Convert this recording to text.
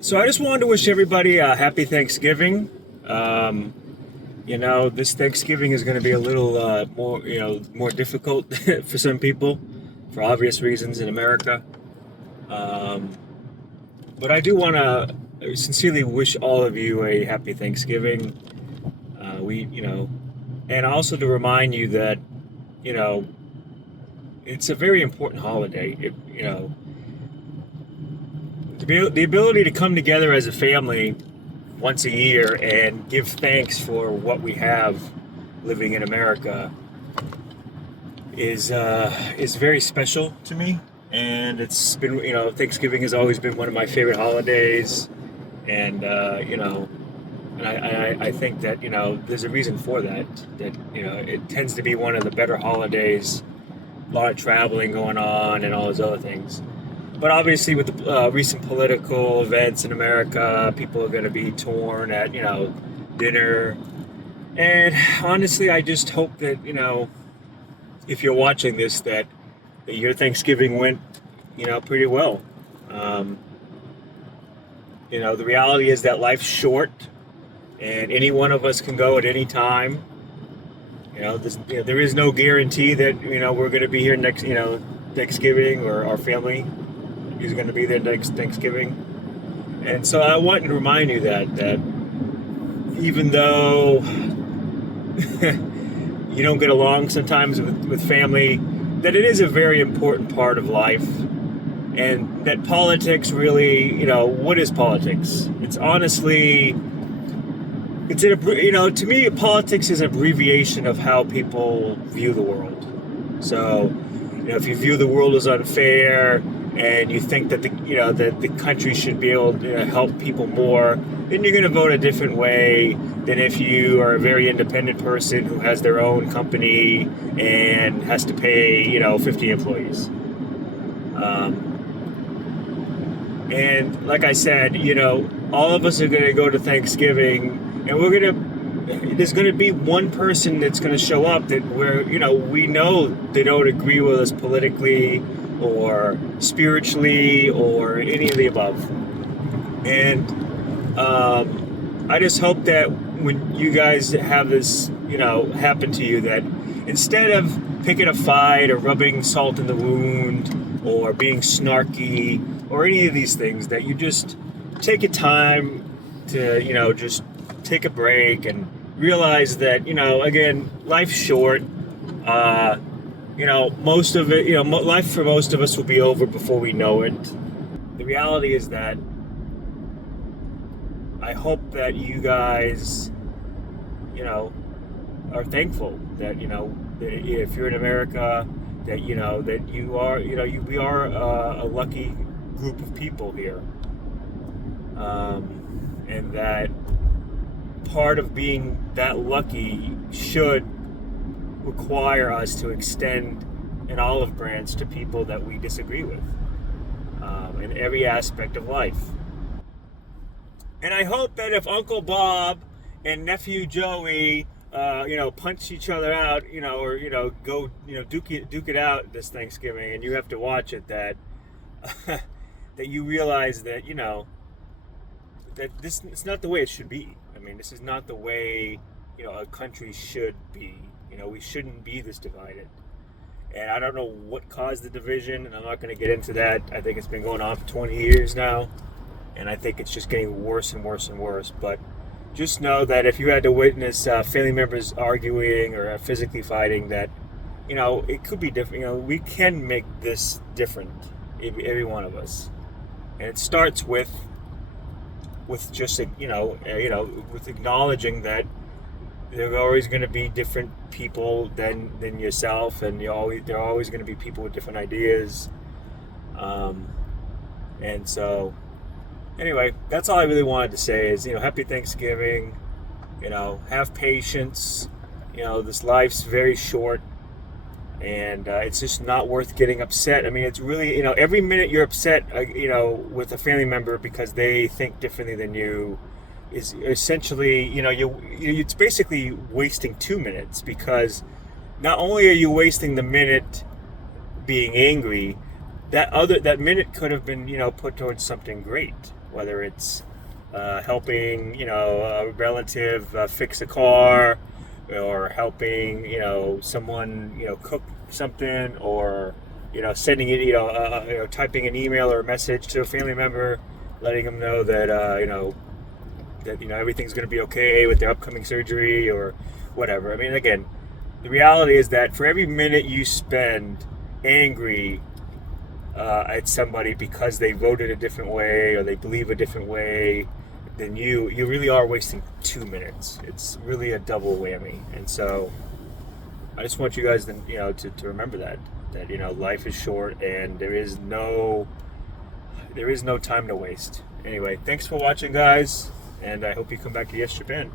So I just wanted to wish everybody a happy Thanksgiving. This Thanksgiving is going to be a little more, more difficult for some people, for obvious reasons in America. Um, but I do want to sincerely wish all of you a happy Thanksgiving. And also to remind you that, you know, it's a very important holiday. The ability to come together as a family once a year and give thanks for what we have living in America is very special to me. And it's been, Thanksgiving has always been one of my favorite holidays. And I think that there's a reason for that. That it tends to be one of the better holidays. A lot of traveling going on and all those other things. But obviously, with the recent political events in America, people are going to be torn at dinner. And honestly, I just hope that if you're watching this, that your Thanksgiving went pretty well. Um, the reality is that life's short, and any one of us can go at any time. There is no guarantee that we're going to be here next Thanksgiving, or our family is going to be there next Thanksgiving. And so I want to remind you that even though you don't get along sometimes with family, that it is a very important part of life, and that politics really, what is politics? It's honestly, to me, politics is an abbreviation of how people view the world. So, if you view the world as unfair, and you think that the country should be able to help people more, then you're going to vote a different way than if you are a very independent person who has their own company and has to pay 50 employees. And like I said, all of us are going to go to Thanksgiving, and there's going to be one person that's going to show up that we know they don't agree with us politically or spiritually or any of the above. And I just hope that when you guys have this, happen to you, that instead of picking a fight or rubbing salt in the wound or being snarky or any of these things, that you just take a time to, just take a break and realize that, again, life's short. Most of it, life for most of us will be over before we know it. The reality is that I hope that you guys, are thankful that, if you're in America, that, that you are, we are a lucky group of people here. And that part of being that lucky should require us to extend an olive branch to people that we disagree with in every aspect of life. And I hope that if Uncle Bob and Nephew Joey, punch each other out, or go, duke it out this Thanksgiving, and you have to watch it, that that you realize that that this it's not the way it should be. I mean, this is not the way a country should be. We shouldn't be this divided. And I don't know what caused the division, and I'm not going to get into that. I think it's been going on for 20 years now, and I think it's just getting worse and worse and worse. But just know that if you had to witness family members arguing or physically fighting, that it could be different. We can make this different, every one of us, and it starts with just with acknowledging that there are always going to be different people than yourself, and there are always going to be people with different ideas. And so, anyway, that's all I really wanted to say is, happy Thanksgiving. Have patience. This life's very short, and it's just not worth getting upset. I mean, it's really, every minute you're upset, with a family member because they think differently than you, is essentially, it's basically wasting 2 minutes, because not only are you wasting the minute being angry, that minute could have been, put towards something great. whether it's helping, a relative fix a car, or helping, someone, cook something, or, sending it, typing an email or a message to a family member, letting them know that, that, everything's going to be okay with their upcoming surgery or whatever. I mean, again, the reality is that for every minute you spend angry at somebody because they voted a different way or they believe a different way than you really are wasting 2 minutes. It's really a double whammy. And so I just want you guys to, to remember that life is short and there is no time to waste. Anyway, thanks for watching, guys, and I hope you come back to Yes Japan.